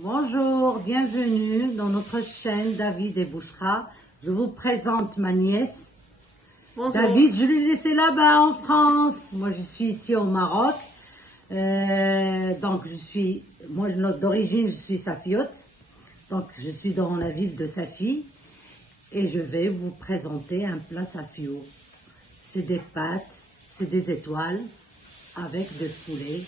Bonjour, bienvenue dans notre chaîne David et Bouchra. Je vous présente ma nièce. Bonjour. David, je l'ai laissé là-bas en France. Moi, je suis ici au Maroc. Donc, moi d'origine, je suis safiote. Donc, je suis dans la ville de Safi. Et je vais vous présenter un plat safio. C'est des pâtes, c'est des étoiles avec des poulets.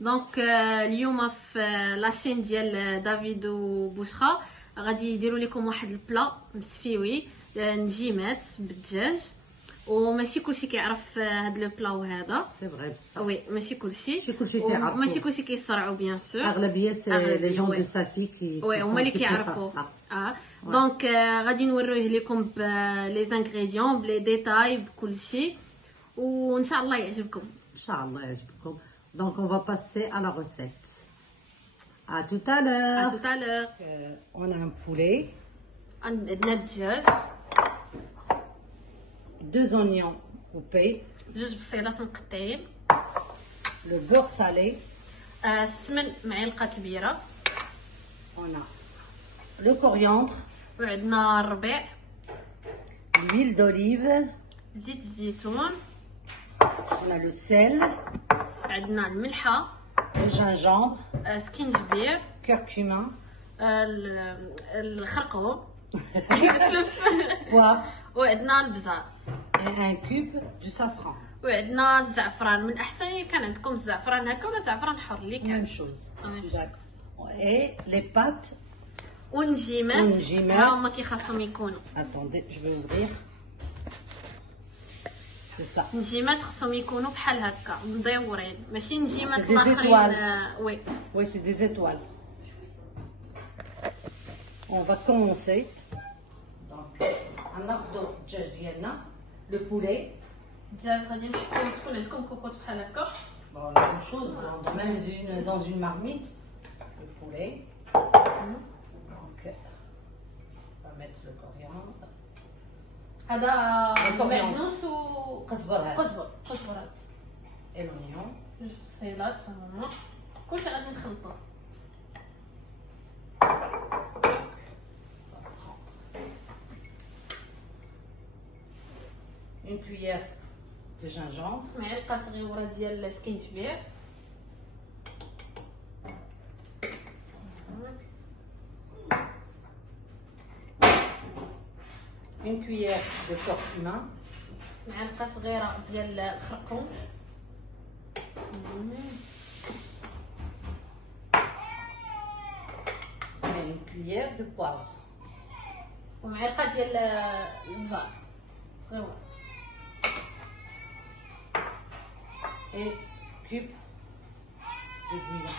دونك اليوم في لاشين ديال دافيد وبوشخا غادي يديروا لكم واحد البلا مسفيوي نجيمات بالدجاج وماشي كلشي كيعرف هاد لو بلا وهذا سي فري وي ماشي كلشي كيعرفوا ماشي كلشي كيصرعوا بيان سور اغلبيه سي لي جون دو سافي وي هما اللي كيعرفوا دونك غادي نوريه لكم لي زانغريديون بلي ديتاي بكلشي وان شاء الله يعجبكم ان شاء الله يعجبكم. Donc, on va passer à la recette. À tout à l'heure. À tout à l'heure. On a un poulet. عندنا الدجاج. 2 oignons coupés. 2 بصيلات مقطعين. Le beurre salé. السمن معلقة كبيرة. On a le coriandre. وعندنا الربيع. L'huile d'olive. زيت الزيتون. On a le sel. عندنا الملحة. Le gingembre. سكينجبير. Curcuma. الخرقوم. Poivre. وعندنا البزار. Et un cube du safran. وعندنا الزعفران من احسن كان عندكم الزعفران هكا ولا زعفران حر اللي كان. Même chose. Et les pâtes. والنجيمات ها هما كيخاصهم يكونوا. Attendez, je vais ouvrir. C'est ça. النجيمات خصهم يكونوا بحال هكا مدورين ماشي نجيمات الاخرين. وي Oui, c'est des étoiles. On va commencer. Donc, ناخذوا الدجاج ديالنا le poulet. الدجاج غادي نحطو تكون عندكم كوكوط بحال هكا. Bon, la même chose, même dans une marmite, le poulet. Donc, on va mettre le coriandre. هذا معدنوس قزبر هذا. Et l'oignon. 2 بصيلات تماما. كلشي غادي نخلطو. Une cuillère de gingembre. معلقة صغيرة ديال السكينجبير. Une cuillère de curcuma. معلقة صغيرة ديال الخرقوم. Et une cuillère de poivre. ومعلقة ديال البزار صغيرة. Et cube de bouillon.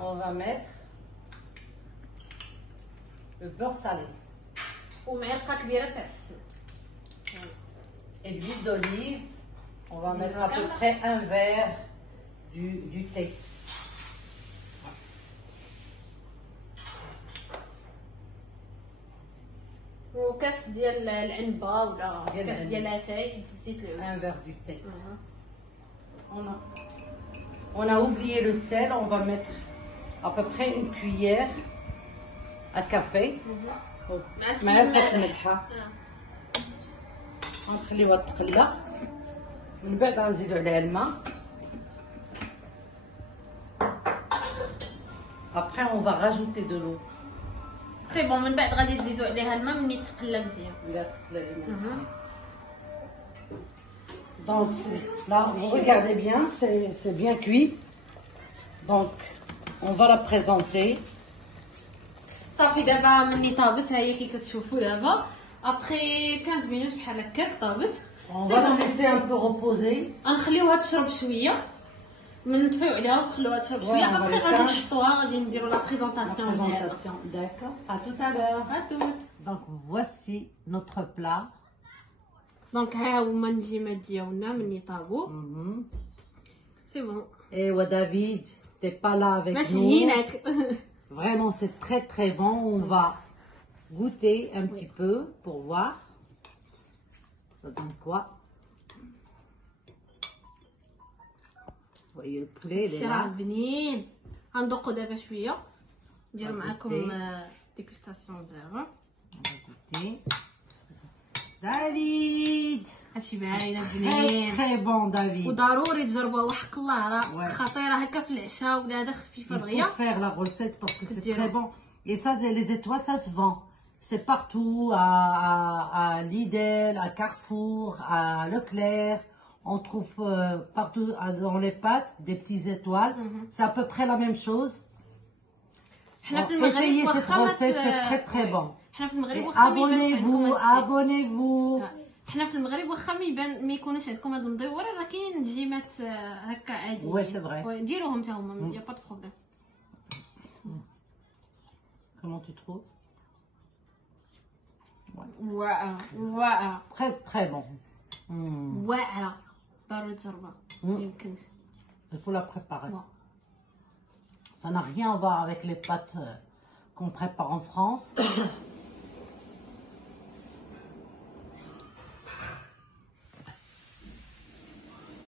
On va mettre le beurre salé. ومعلقة كبيرة تاع السمن. Et l'huile d'olive. On va mettre à peu près un verre du thé. وكاس ديال العنبة ولا كاس ديال اتاي الزيت العود. Un verre du thé. On a oublié le sel. On va mettre à peu près une cuillère à café. معلقة الملحة. غنخليوها تقلى. من بعد غنزيدو عليها الماء. Après on va rajouter de l'eau. سي بون من بعد غادي تزيدو عليها الماء ملي تقلى مزيان. إلا تقلى الماء مزيان. Donc là, vous regardez bien, c'est bien cuit. Donc, on va la présenter. صافي دابا ملي طابت ها هي كي كتشوفوا دابا ابخي 15 مينوت بحال هكاك طابت. On va la laisser un peu reposer. غنخليوها تشرب شويه من نطفيو عليها ونخلوها تشرب شويه ابخي غادي نحطوها غادي نديرو لا بريزونطاسيون ديالها. D'accord. À tout à l'heure. À tout. Donc voici notre plat. دونك ها هما النجيمات ديالنا ملي طابوا. سي بون. Et David, t'es pas là avec ماشي nous. هيناك. Vraiment, c'est très très bon. On va goûter un petit peu pour voir. Ça donne quoi? voyez le poulet, il est الشراع là. بنين. غندوقو دابا شويه نديرو غنغوتي. معاكم ديكوستاسيون دابا. On va goûter. David! هادشي باينه Très بنين très bon, David. وضروري تجربوها وحق الله راه Ouais. خطيره هكا في العشاء ولا هذا خفيفه Il دغيا. faut faire la recette parce que c'est Dire. très bon. Et ça, les étoiles, ça se vend. C'est partout, à Lidl, à Carrefour, à Leclerc. On trouve partout dans les pâtes des petites étoiles. C'est à peu près la même chose. حنا في Alors, المغرب essayez cette واخا recette, c'est très très bon. حنا في المغرب Et واخا ما يبانش عندكم abonnez-vous, هادشي. abonnez-vous. حنا في المغرب واخا ما يكونوش عندكم هاد المدورين راه كاين نجيمات هكا عاديين. Ouais, c'est vrai. ديروهم حتى هما يا با دو بروبليم. Comment tu trouves? واعره واعره Très très bon. واعره ضروري تجربها. يمكنش. Il faut la préparer. Bon. Ça n'a rien à voir avec les pâtes qu'on prépare en France.